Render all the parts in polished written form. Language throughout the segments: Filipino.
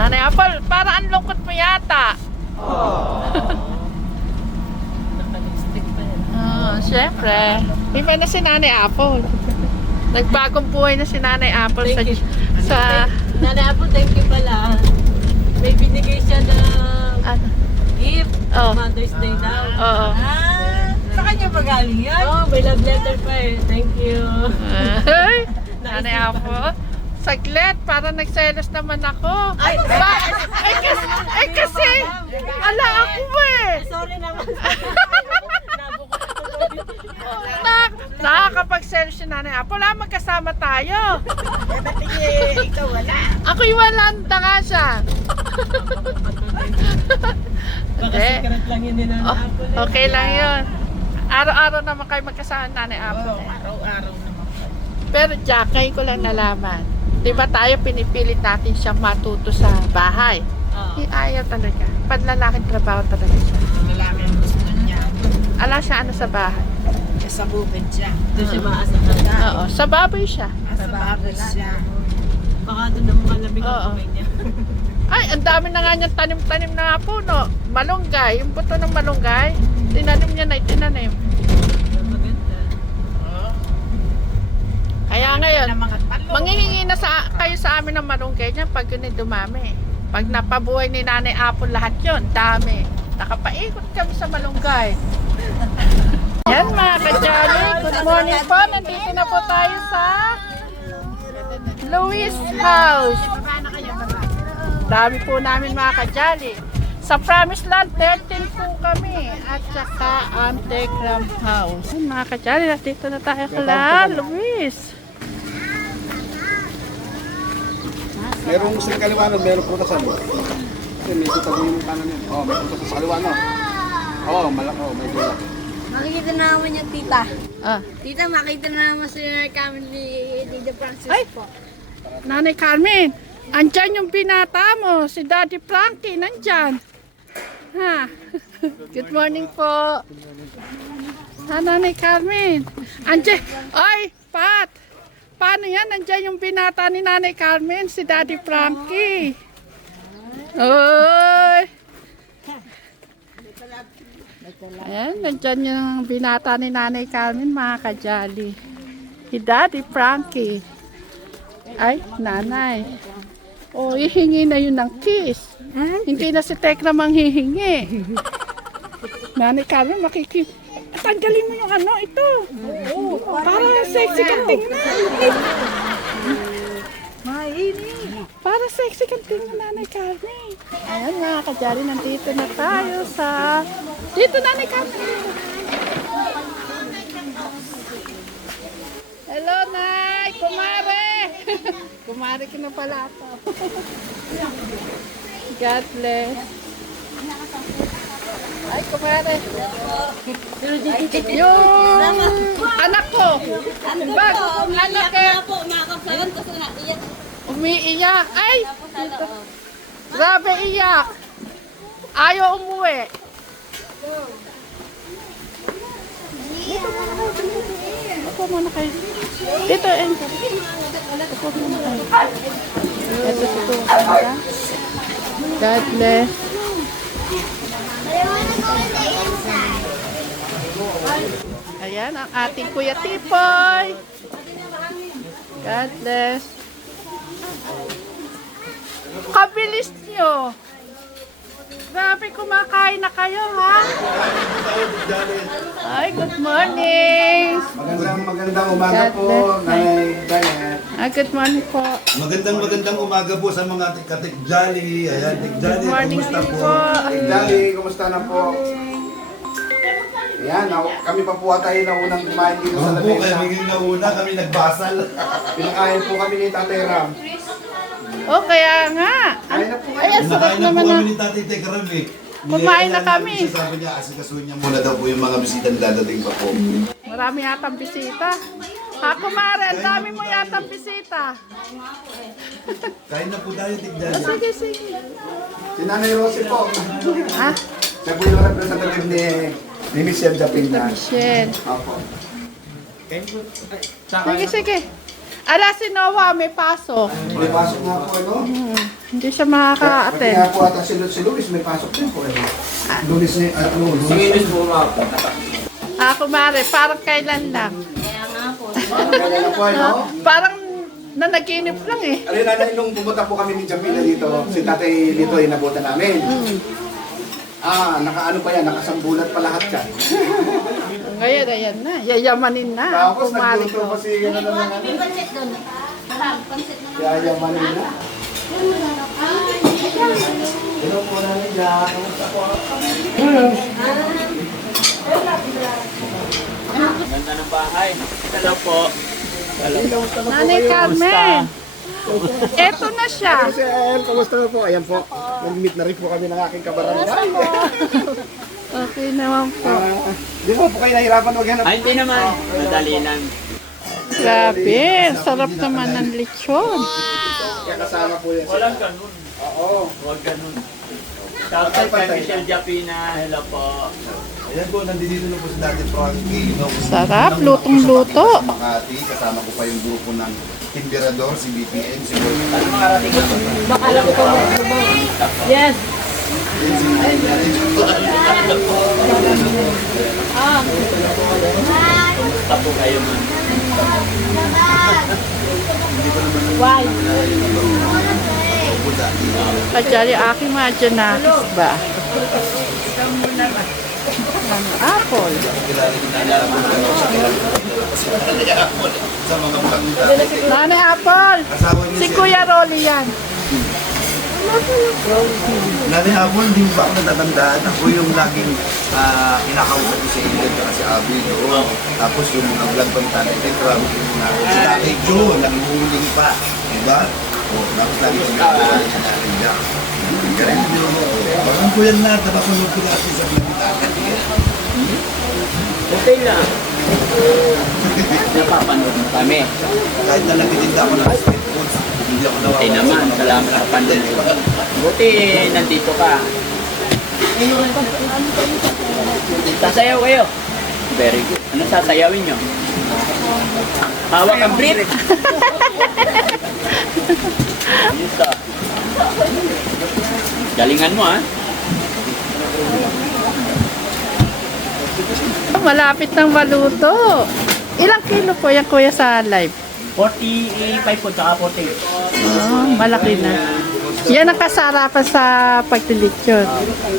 Nanay Apple, para ang lungkot mo yata. Naka-lipstick pa yan. Siyempre. Iba na si Nanay Apple. Nagbagong buhay na si Nanay Apple Thank you. sa Nanay Apple, thank you pala. May binigay siya na ano? gift. Oh. Mother's Day daw. Oo. Sa kanya ba galing yan? Oo, may love letter pa eh. Thank you. Ay, Nanay Apple. Saglit, para nagselos naman ako. Ay, Kasi, ala ako eh. sorry naman. Nakakapag-selos si Nanay Apple. Magkasama tayo. Ba't ikaw wala? Ako'y wala, tanga siya. Baka Hindi. secret lang yun ni Nanay Oh, Apple. eh. okay lang yun. Araw-araw naman kayo magkasama ni Nanay Apple. Oo, araw-araw naman. Pero Jack, ngayon ko lang nalaman. Di ba tayo pinipilit natin siyang matuto sa bahay? Oo. Ayaw talaga. Panlalaking trabaho talaga siya. Lalaki ang gusto niya. Ala siya ano sa bahay. Sa bukid siya. Doon siya maasakalan. Oo, sa baboy siya. Sa baboy siya. Baka doon ang malamig ang Oo. kamay niya. Ay, ang dami na nga niyang tanim-tanim na puno. Malunggay, yung buto ng malunggay. Tinanim niya na itinanim. Maganda. Oo. Kaya ngayon, Ng mga talong. manghihingi na kayo sa amin ng malunggay niya pag yun ay dumami. Pag napabuhay ni Nanay Apple lahat yun, dami. Nakapaikot kami sa malunggay. Yan mga kajali, good morning po. Nandito na po tayo sa Louis House. Dami po namin mga kajali. Sa Promised Land, 13 po kami. At saka Antegram House. Yan, mga kajali, nandito na tayo kala Louis. Merong gusto ng kaliwanan, merong prutasan. Kasi may tutagong yung kanan yun. Oo, may prutasan sa kaliwa, no? Oo, malaki, may gula. Makikita na naman yung tita. Ah. Tita, makita na naman si kami ni Tita Francis Ay! po. Nanay Carmen, andyan yung binata mo, si Daddy Frankie, nandyan. Ha? Good morning po. Ha, Nanay Carmen. Andyan, ay, Pat. Paano yan? Nandyan yung binata ni Nanay Carmen, si Daddy Frankie. Oy! Ayan, nandyan yung binata ni Nanay Carmen, mga kajali. Si Daddy Frankie. Ay, nanay. O, ihingi na yun ng kiss. Hindi na si Tekra manghihingi. Nanay Carmen, tanggalin mo yung ano, ito. Para sexy kang tingnan. Para sexy kang tingnan, Nanay Carmen. Ayan mga kajali, nandito na tayo sa... Dito, Nanay Carmen. Hello, Nay! Kumare! Kumare ka na pala ito. God bless. Ay, kumare. Yung anak ko. Bag, anak eh. Umiiyak. Ay! Grabe iyak. Ayaw umuwi. Upo muna kayo. Dito, Enzo. Upo muna kayo. Ito si Kuya. God bless. Ayan, ang ating Kuya Tipoy. God bless. Kabilis nyo. Grabe, kumakain na kayo, ha? Ay, good morning. Magandang umaga po, Nanay Janet. Good morning po. Magandang umaga po sa mga katikjali. Ayan, tikjali, Good morning kumusta din po? po. Jolly, kumusta na po? Ayan, kami pa po tayo na unang kumain dito sa Opo, kaya lamesa. bigyan na una kami nagbasal. Pinakain po kami ni Tatay Ram. Oh, kaya nga. Kain na po Ay, ang sarap Nakain na po naman na. kami ni Tatay Tekram eh. Kumain na kami. Sabi niya, asikasuhin niya muna daw po yung mga bisita na dadating pa po. Marami yatang bisita. Ha, kumare, ang dami mo yatang bisita. Kain na po tayo, tikjali. Sige, sige. Si Nanay Rosie po. Ah, Siya po yung representative ni Michelle Japingan. Michelle. Opo. Sige, sige. Ala, si Noah, may pasok. May pasok nga po, ano? Hindi siya Pati makaka-attend. nga po ata si Luis, may pasok din po, ano? Luis ni, Luis. Kumare, parang kailan lang. Kaya na po, ano? Parang nanaginip lang eh. Alin na, nung pumunta po kami ni Jampila dito, si Tatay Lito ay nabutan namin. Nakaano pa yan, nakasambulat pa lahat yan. Ngayon, ayan na. Yayamanin na. Tapos Kumare nagluto ko. pa si, ano naman, yayamanin na. Hello po na niya, kamusta po? Ganda ng bahay. Hello po. Nanay Carmen. Eto na siya. Si El, kamusta na po? Ayan po, nag-meet na rin po kami ng aking kabarangay. Okay naman po. Di ba po kayo nahirapan maghanap? Ay, hindi naman. Madali lang. Grabe, sarap naman ng lechon. Kaya kasama po yan. Walang ganun. Oo. Huwag ganun. Shoutout kay Michelle Japina. Hello po. Ayan po, nandito na po si Dati Frankie. No? Sarap, lutong-luto. Makati, kasama ko pa yung grupo ng Timberador, si BPM, si Boy. Yes. Tapo kayo man. Kajali aking mga dyanakis ba? Ang apple. Sa mga pangita. Nanay apple! Asawa niya Si Kuya Rolly yan. Nanay Apple, hindi mo ba ako natatandaan? Ako yung laging kinakausap ko si Ingrid at si Abby doon. Tapos yung mga vlog pa ni Tanay Tetra, yung si Tatay Joe, nangihuling pa. Diba? O, tapos lagi sinagawa niya si Tatay Jack. Galing nyo. Parang ko yan lahat, napapanood ko natin sa vlog ni Tatay. Okay lang. Napapanood mo kami. Kahit na nagtitinda ako ng street foods, hindi ako nawawa. Ay naman, salamat sa panood. Buti nandito ka. Sasayaw kayo. Very good. Ano sasayawin nyo? Hawak ang brief. Yes, ah. Galingan mo, ha? Malapit ng maluto. Ilang kilo po yan kuya sa live? 45 po, tsaka 48. Malaki na. Yan ang kasarapan sa pagtilitsyon.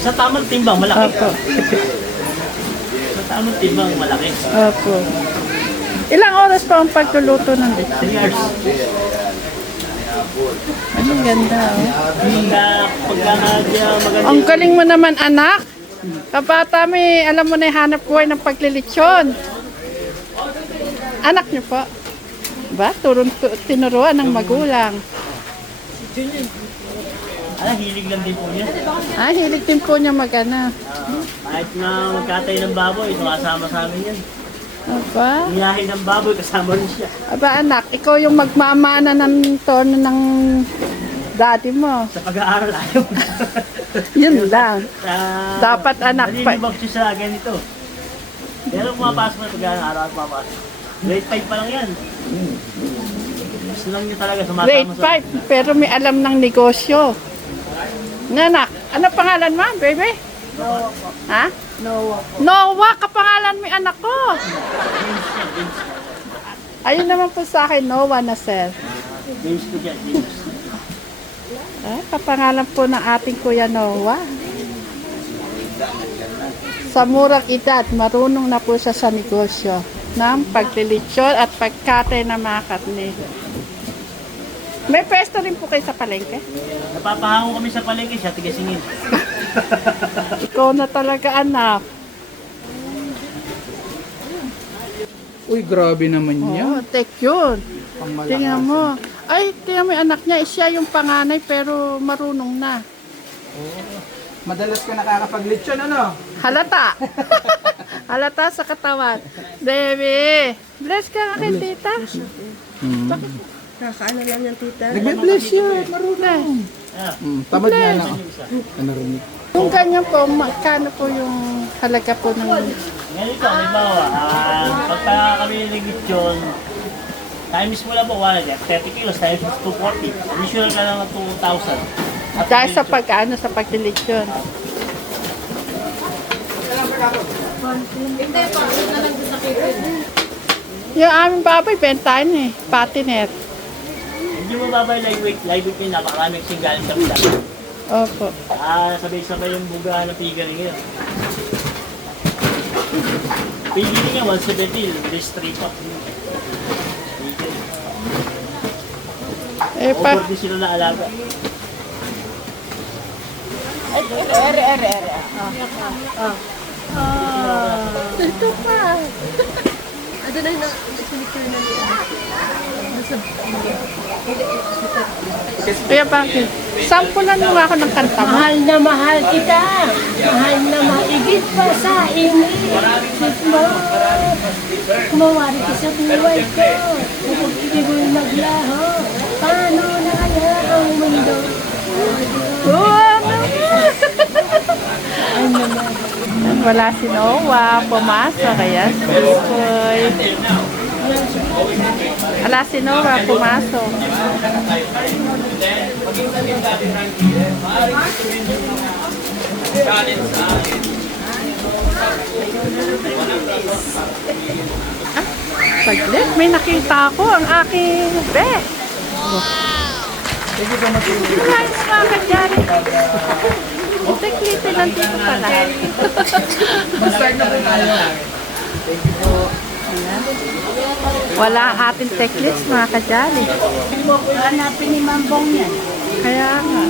Sa tamang timbang, malaki. Opo. Sa tamang timbang, malaki. Opo. Ilang oras pa ang pagluluto ng lechon? 3 hours. Ang ganda, oh. Pagka maganda. Ang galing mo naman, anak. Kabata may, alam mo na yung hanap buhay ng paglilitsyon. Anak niyo po. Ba? Tinuruan ng magulang. Hilig lang din po niya. Hilig din po niya magana. Kahit na magkatay ng baboy, sumasama sa amin yan. Aba? Niyahin ng baboy, kasama rin siya. Aba anak, ikaw yung magmamana ng tono ng daddy mo. Sa pag-aaral ayaw. Yun lang. Dapat anak pa. Nalilibag siya sa ganito. Pero pumapasok na pag-aaral, araw-araw pumapasok. Grade 5 pa lang yan. Gusto lang niya talaga sumasama Grade 5, pero may alam ng negosyo. Nanak, ano pangalan mo, baby? Noah po. Ha? Noah. Noah, kapangalan mo yung anak ko. Ayun naman po sa akin, Noah na sir. James ko dyan, James. Kapangalan po ng ating Kuya Noah. Sa murang edad, marunong na po siya sa negosyo ng paglilitsyon at pagkatay ng mga karne. May pwesto rin po kayo sa palengke? Napapahango kami sa palengke, siya tigasingin. Ikaw na talaga, anak. Uy, grabe naman Oo, tek yun. Tingnan mo. Ay, tingnan mo yung anak niya. Siya yung panganay pero marunong na. Madalas ka nakakapag-lechon, ano? Halata. Halata sa katawan. Baby, bless ka nga kay tita. Kakaano lang yung tita. Nagbe-bless yun, marunong. Tamad nga na. Ano rin? Kung ganyan po, magkano po yung halaga po ng... Ngayon ito, halimbawa, pagka kami nag-lechon, Times mo lang po, 30 kilos times 240. Additional ka lang ng 2,000. At Dahil sa sa pagdilitsyon. Hindi po, ano na lang doon sa kitchen. Yung aming baboy, bentahin eh. Patinet. Hindi mo babay live weight yung napakaraming kasing galing sa pila. Opo. Sabay-sabay yung buga ng figure ngayon. Figure niya 170, this 3 pa. Eh, pa, Over din sila na alaga. ito pa. Ano na yun? Sinicure na niya. Kaya bakit? Sampulan mo ako ng kanta mo. Mahal na mahal kita. Mahal na maigit pa sa inyo. Sus mo. Kumawari ka sa buhay ko. Kapag hindi mo maglaho. Paano na kaya ang mundo? Wala si Noah. Pumasok. Kaya sipoy. Wala si Noah. Pumasok. Saglit, may nakita ako ang aking best. Wala yung mga kadyari. Teklitin lang dito pala. Wala ang ating checklist mga kadyari. Hanapin ni Mambong yan. Kaya nga.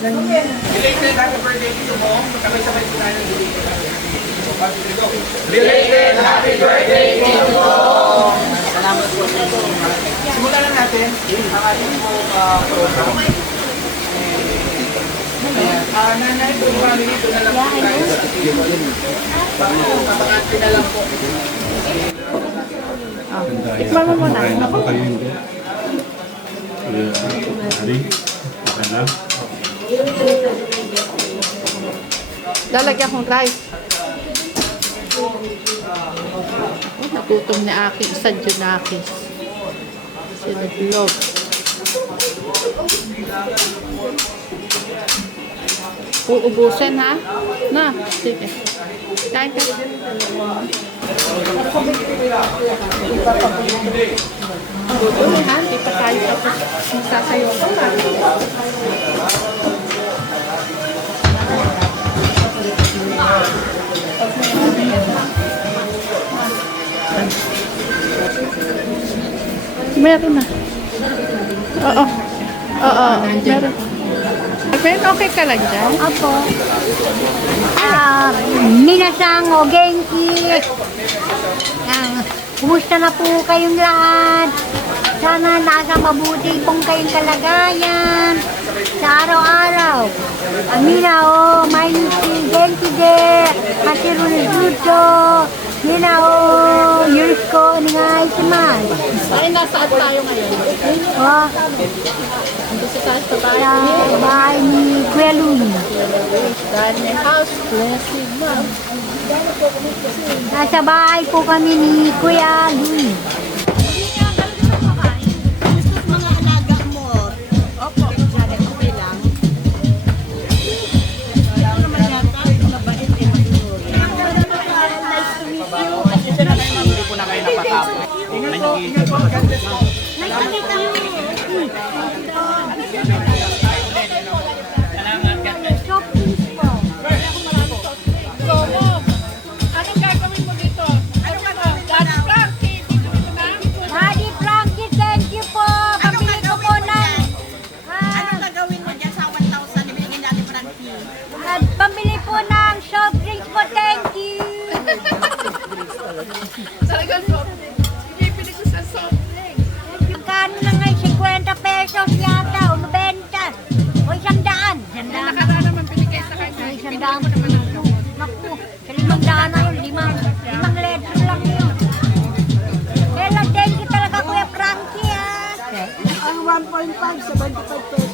Belated happy birthday dito mo. Sabay-sabay po tayo. Salamat po sa inyo. Simulan na natin ang ating program. Nanay po, family, ito na lang po tayo sa pangante na lang po. Tikman mo muna. Lalagyan kong rice. Nagutom ni Aki, isa Junakis. Sinuglog. Uubusin ha? Na, sige. Kain ka. Gutom ha? Di pa tayo tapos magsasayo ko ha? Meron na. Oo. Oo, meron. Ben, okay ka lang dyan? Apo. Minasang o genki. Kumusta na po kayong lahat? Sana nasa mabuti pong kayong kalagayan sa araw-araw. Amina o, mainichi, genki de, hashirun judo, mina o, yuriko, ningay siman. Ay, nasaan tayo ngayon? O, Gusto tayo sa bahay. sa bahay ni Kuya Luni. Dahil may house blessing, ma'am. Nasa bahay po kami ni Kuya Luni. Hindi po na kayo napatapos. Daddy Frankie, thank you po. Pabili ko po ng... At pambili po ng soft drinks po, thank you. Magkano na ngayon? 50 pesos yata o 90. O 100. 100. 100. Naku, sa 500 na yun. 5 letter lang yun. Kaya thank you talaga Kuya Frankie ha. Ang 1.5, 75 pesos.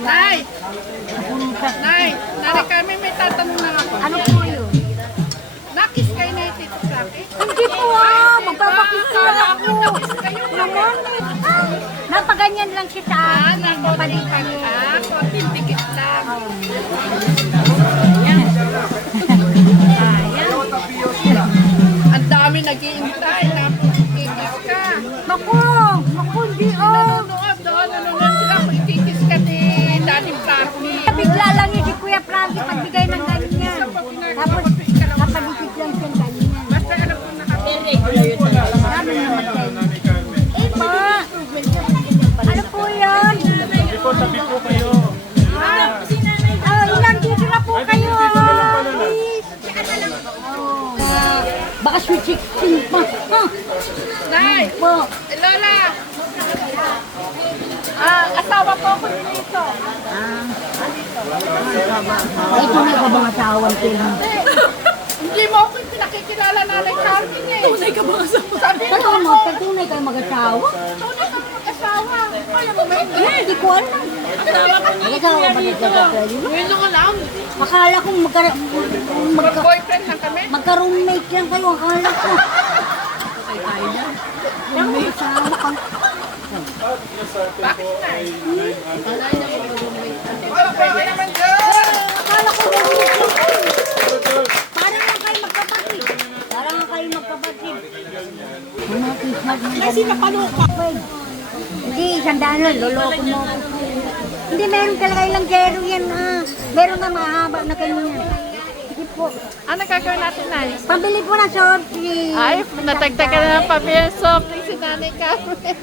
Nay! Nay! Nanay kami may tatanong na ako. Ano po yun? Nakis kayo na yung Tito Frankie? Hindi po magpapakis na ako. Naman. Napaganyan lang siya sa akin. Napalitan ka? Konting dikit lang. Ang dami nag-iintay. Napakikis ka. Naku, hindi Nanonood doon. Nanonood sila. Ikikis ka ni Daddy Frankie. Bigla lang yun si Kuya Frankie pagbigay ng ganyan. Tapos, napalikit lang siya ganyan. Basta alam ko na kami. Sabi naman kayo. Ma, ano po yan? Hindi po, tabi po kayo. Nandito na po kayo. Please. Baka switching pa. Nay! Po. Lola! Asawa ko ko dito. Ay, tunay ka bang asawan ko lang? Hindi mo ako pinakikilala nanay Carmen eh. Tunay ka ba asawa? Sabi mo Tanong mo, ako. tunay kayo mag-asawa? Tunay ka mag-asawa. Kaya mo ba hindi? Hindi ko alam. Mag-asawa ba dito ka pwede? Ngayon ko lang. Akala ko Mag-boyfriend lang kami. magka-roommate lang kayo. Akala ko. Pero mag-asawa ka. Bakit na? Akala ko roommate lang kayo. Parang lang kayo magkapatid. Parang lang kayo magkapatid. Kasi napaluka. Hindi, sandaan lang. Loloko mo. Hindi, meron talaga ilang gero yan. Meron na mahaba na ganyan. Sige po. Ano gagawin natin, Nay? Pabili po ng soft drink. Ay, natagdagan na ng pamilya soft drink si Nanay Carmen.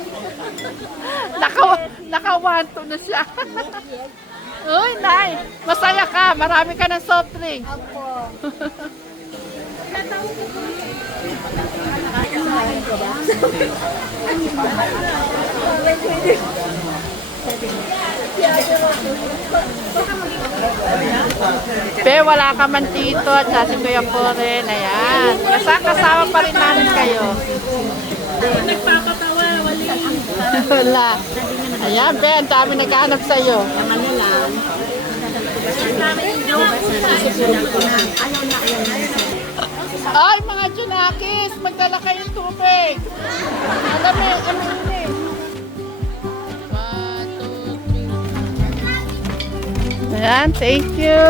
Naka-1-2 na siya. Uy, Nay, masaya ka. Marami ka ng soft drink. Be, wala ka man dito at si Kuya po rin. Ayan. Kasama pa rin namin kayo. Nagpapatawa, wali. Wala. Ayan, Be, ang dami naghahanap sa'yo. Ay, mga Junakis, magdala kayong tubig. Alam mo, ano yun eh. 1, 2, 3. Ayan, thank you.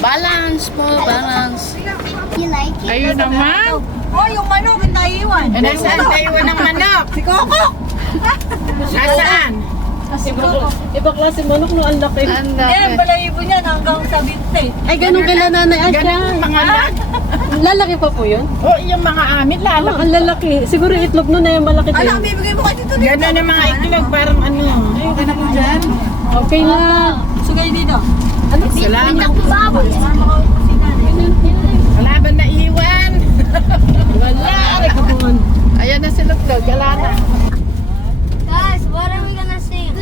Balance po, balance. You like it? Kayo naman. Oh, yung manok, yung naiwan. Nasaan tayo ng manok? Si Coco. Nasaan? Iba klase manok no, ang laki. Ang Yan, laki. balayibo niyan hanggang sa binte. Ay, ganun kala nanay. Ay, Ganun mga anak. lalaki pa po yun? O, yung mga amin, lalo. Ang lalaki. Siguro itlog nun na yung malaki din. Bibigay mo kasi ito Ganun yung mga itlog, parang ano. Okay na. Sugay dito. Salamat. Wala ba na iwan? Wala. Ayan na si Luglog, wala na. Guys, what are we gonna sing?